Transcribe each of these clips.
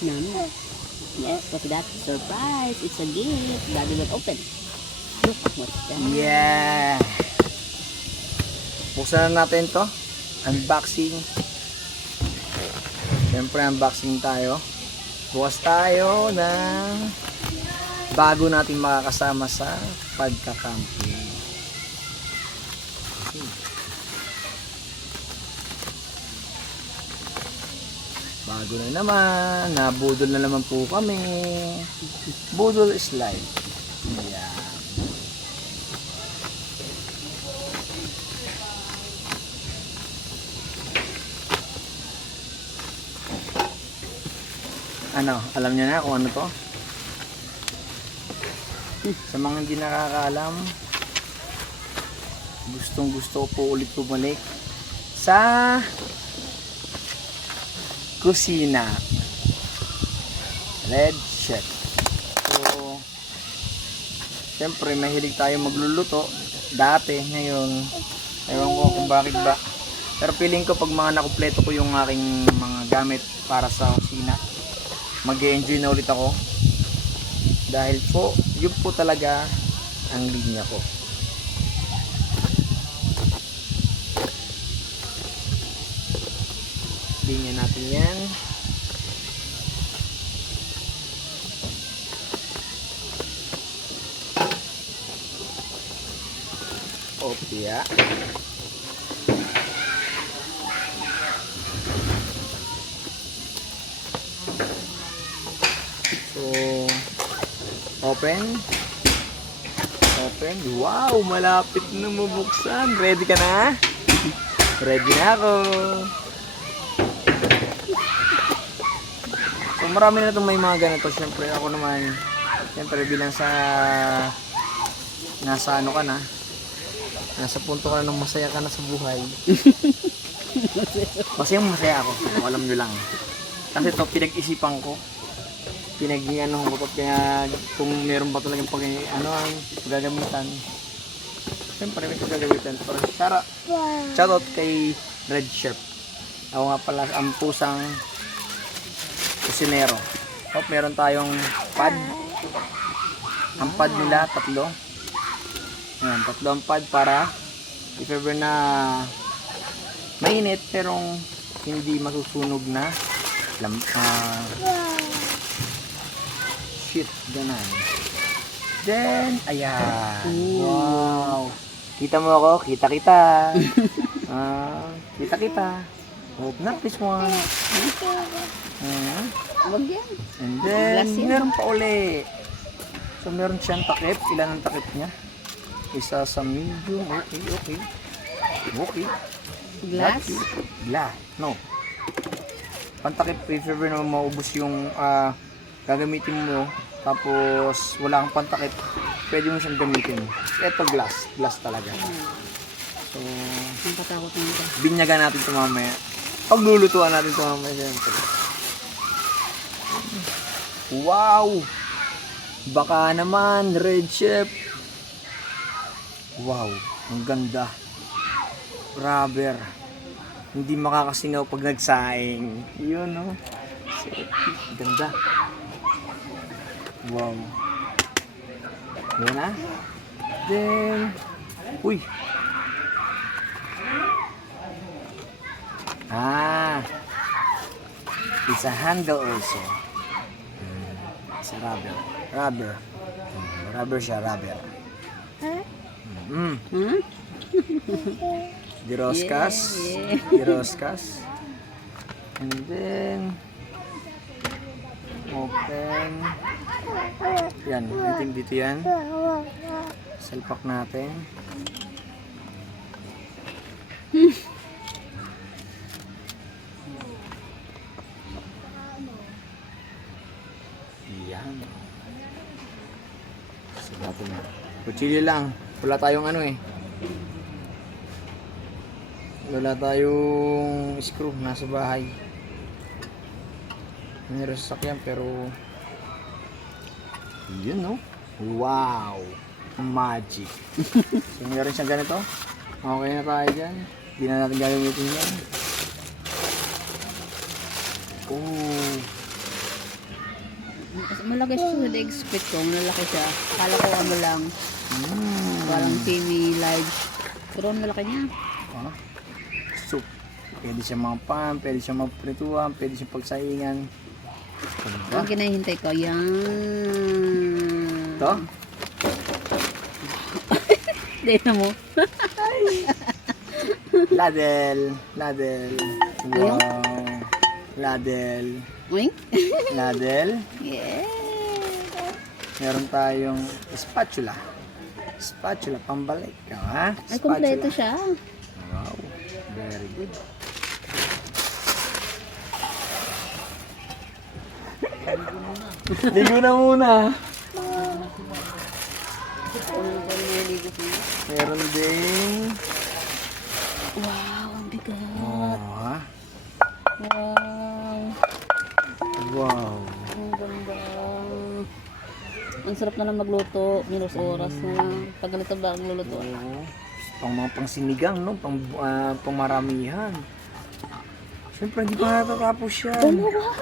No. Yes, what's that? Surprise! It's a gift. Daddy will open. Look, what's that? Yeah! Buksan na natin to. Unboxing. Siyempre, unboxing tayo. Bukas tayo ng bago natin makakasama sa pagkakamping. Bago na naman. Nabudol na naman po kami. Budol is life. Ayan. Ano, alam niyo na kung ano to? Sa mga hindi nakakaalam, gustong gusto ko po ulit bumalik sa kusina. Red Chef. So, siyempre mahilig tayo magluluto dati, ngayon ewan ko kung bakit ba, pero feeling ko pag mga nakumpleto ko yung aking mga gamit para sa kusina, mag-enjoy na ulit ako dahil po yun po talaga ang linya ko. Linya natin yan. Opya. So, open. Open. Wow, malapit na mabuksan. Ready ka na? Ready na ako. So, marami na itong may mga ganito. Siyempre, ako naman, siyempre, bilang sa nasa ano ka na, nasa punto ka na nung masaya ka na sa buhay. Masaya ako. Alam nyo lang. Kasi ito, pinag-isipan ko. Pinag-ano ko kaya kung meron ba talagang gagamitan. Siyempre may gagamitan. Pero shoutout kay Red Chef. Ako nga pala ang pusang kusinero. So, meron tayong pad. Ang pad nila, 3. Ayan, 3 ang pad para if ever na mainit pero hindi masusunog na shit, ganun. Then, ayan. Wow. Kita mo ako? Kita-kita. Kita-kita. Hope not this one. Wag yan. And then, Glass yan. meron pa uli. So, meron siyang takip. Ilan ang takip niya? Isa sa medium. Okay. Glass. Glass. No. Pantakip, if ever na maubos yung gagamitin mo, tapos wala kang pantakip, pwede mo siyang gamitin. Ito glass talaga. So, Ang patakot nito. binyagan natin ito mamaya. Paglulutuan natin ito mamaya, siyempre. Wow! Baka naman, Red Chef. Wow, ang ganda. Rubber. Hindi makakasingaw pag nagsaing. Yun, no? Ganda. Wow. Yan na. Then, uy. It's a handle also. It's a rubber. Rubber siya, rubber. Diroskas. Yeah. Diroskas. And then, open. Yan, biting dito yan. Salpak natin. Yan. Salapin na. Kutsilyo lang. Wala tayong wala tayong screw. Nasa bahay. Meron sa sakyan pero yun, no? Wow! Magic! So, meron siyang ganito. Okay na tayo dyan. Hindi na natin gagamitin yan. Oh! Malaki siya sa expect ko. Malaki siya. Kala ko lang. Parang TV live. Pero malaki niya. Soup. Pwede siya mga pan, pwede siya magprituhan, pwede siya pagsaingan. Ang kinahintay ko. Yan. Ito? Dito mo. Ladle. Wow. ladle, Oink. ladle. Yeah. Meron tayong spatula. Spatula, pambalik. Ha? Ay, kompleto siya. Wow, very good. Ligo na muna. Meron ding... Wow, ang bigat. Oh, ha? Wow. Wow. Ang ganda. Ang sarap na lang magluto. Minus oras na lang. Pag ganito ba ang luluto? Oo. Pang mga pangsinigang, no? Pang maramihan. Siyempre, hindi pa natatapos yan. Dalawa.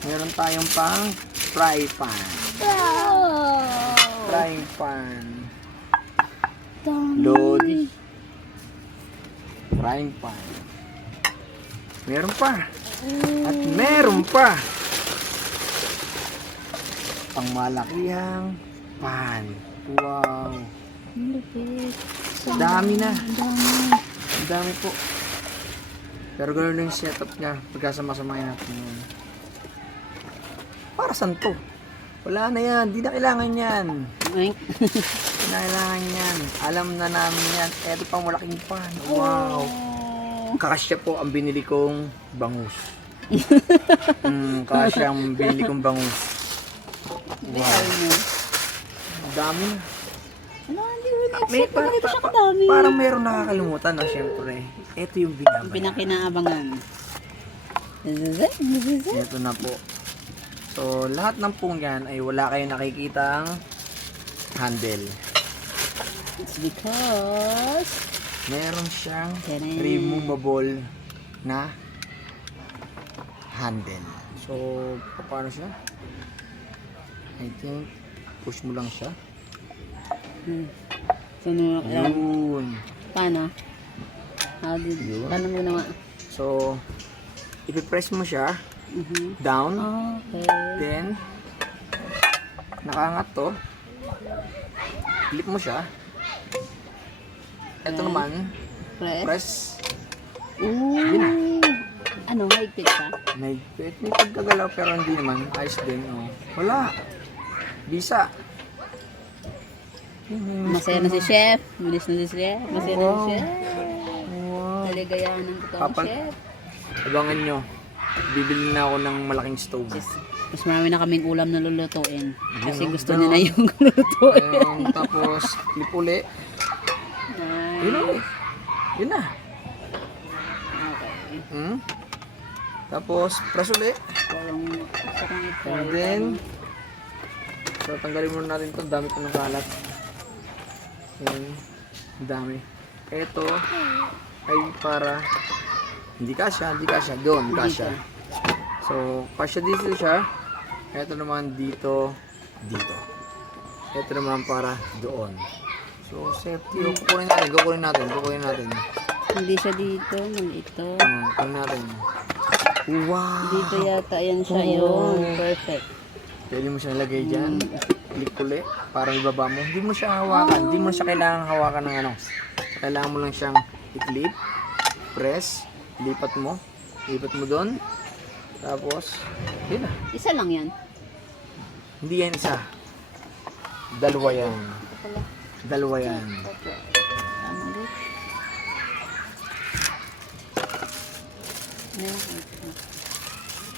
Meron tayong pang fry pan. Wow. Frying pan. Dami. Lodi. Frying pan. Meron pa. At meron pa. Pangmalakihang pan. Wow. Ang lupit. Dami na. Ang dami. Ang dami po. Pero ganoon lang yung setup niya. Pagkasama-samahin natin yun. Para saan to? Wala na yan. Di na kailangan yan. Oink. Di na kailangan yan. Alam na namin yan. Eto pang malaking pan. Wow. Kakasya po ang binili kong bangus. Kakasya ang binili kong bangus. Wow. Wow. Ang dami na. Ano, hindi ko na-expect na ganito siya kadami. Parang meron nakakalimutan, no? Siyempre. Ito yung binabay. Pinakinaabangan. Ito na po. So, lahat ng pong yan ay wala kayong nakikitang handle. It's because Meron siyang Tadam! removable na handle. So, paano siya? I think, push mo lang siya. So, ano kailangan? Yun. Paano? Yun. Paano mo ginawa? So, ipipress mo siya down. Okay. Then, nakaangat to. Flip mo siya. Ito naman, Press. press. Ooh. Ano, high-pitch ka? May pagkagalaw pero hindi naman. Ayos din. Oh. Wala. Bisa. Masaya na si Chef. Bilis na si Chef. Masaya na si Wow. Chef. Wow. Naligayahan ng totoong Papan- Chef. Abangan nyo. Bibili na ako ng malaking stove. Mas marami na kaming ulam na lulutuin. Kasi Ayun, gusto ganun. niya na yung lulutuin. Ayun, tapos, flip uli. Yun na. Yun na. Okay. Tapos, press uli. Parang ito. And then, so tanggalin muna natin ito. Dami ito ng kalat. Yan. Ang dami. Ito ay para hindi kasya. Doon kasya. So, kasya dito siya. Ito naman dito. Ito naman para doon. So, safety. Kukunin natin. Hindi siya dito. Ito. Kukunin natin. Wow! Dito yata yan siya. Yun. Perfect. Pwede mo siya lagay dyan. Click uli. Para ibaba mo. Hindi mo siya hawakan. Hindi mo siya kailangan hawakan ng ano. Kailangan mo lang siyang i-clip. Press. Lipat mo doon. Tapos, yun na. Isa lang yan. Hindi yan isa. Dalawa yan. Okay. Tama din.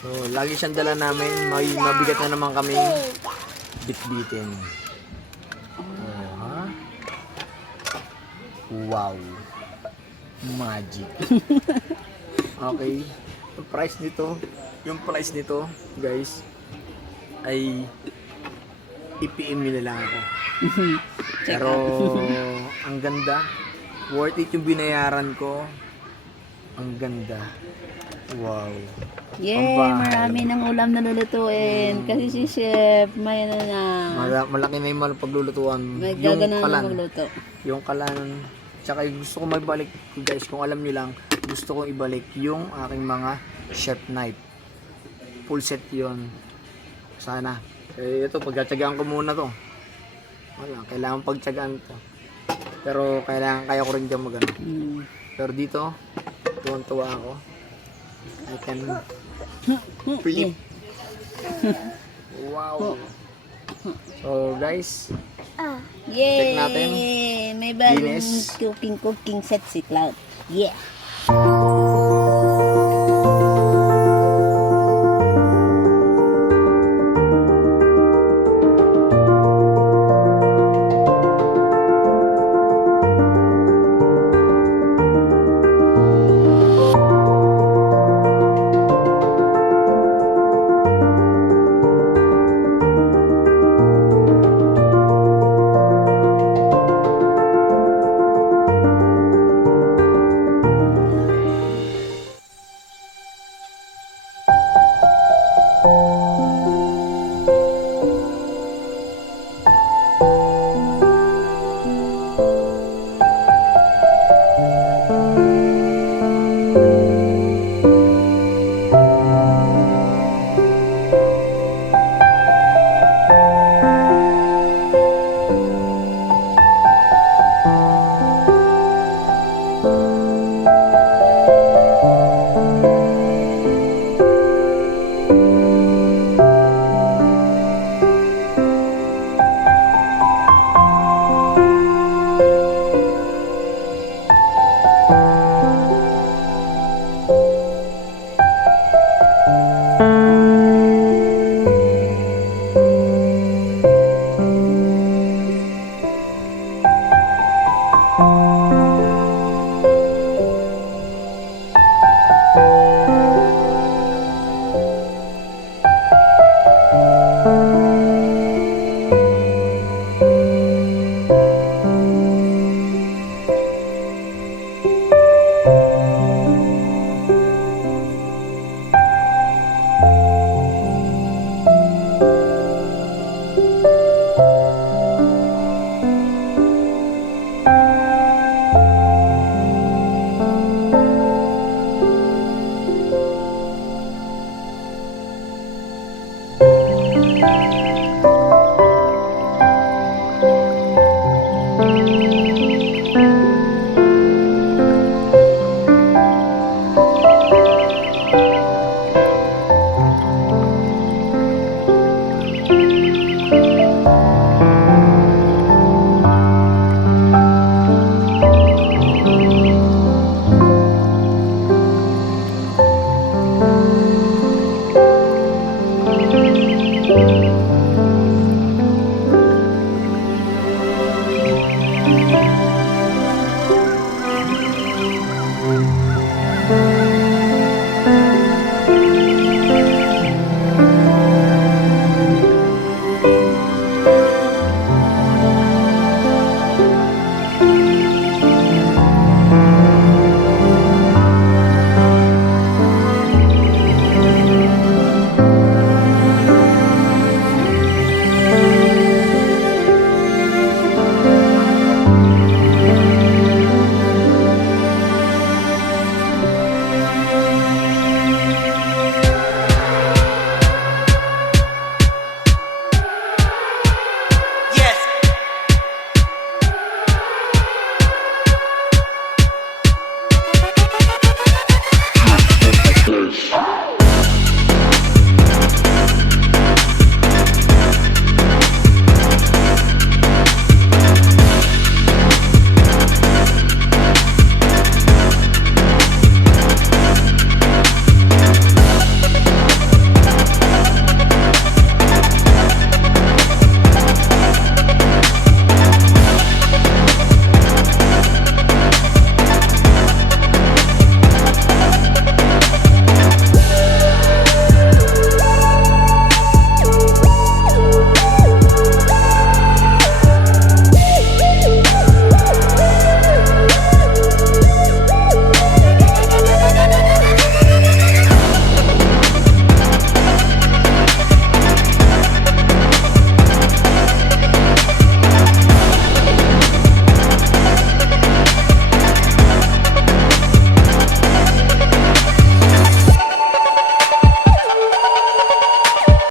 So, lagi siyang dala namin. May mabigat na naman kaming bit-bitin. Ha? Wow. Magic. Okay. Yung price nito, guys, ay i-PM nyo na lang ako. Pero, ang ganda. Worth it yung binayaran ko. Ang ganda. Wow. Yay! Ang bahay. Marami ng ulam na lulutuin. Kasi si Chef, may ano na. Malaki na yung paglulutuan. May gagana na magluto. Yung kalan. Tsaka gusto ko maibalik, guys, kung alam nyo lang, gusto kong ibalik yung aking mga chef knife. Full set yon. Sana. Ito, pagtsatsagaan ko muna to. Wala, kailangan pagtsagaan to. Pero kaya ko rin dyan magano. Pero dito, tuwan-tuwa ako. I can flip. Wow. So guys, Yay! Check natin. May bagong Guinness. cooking set si Cloud. Yeah!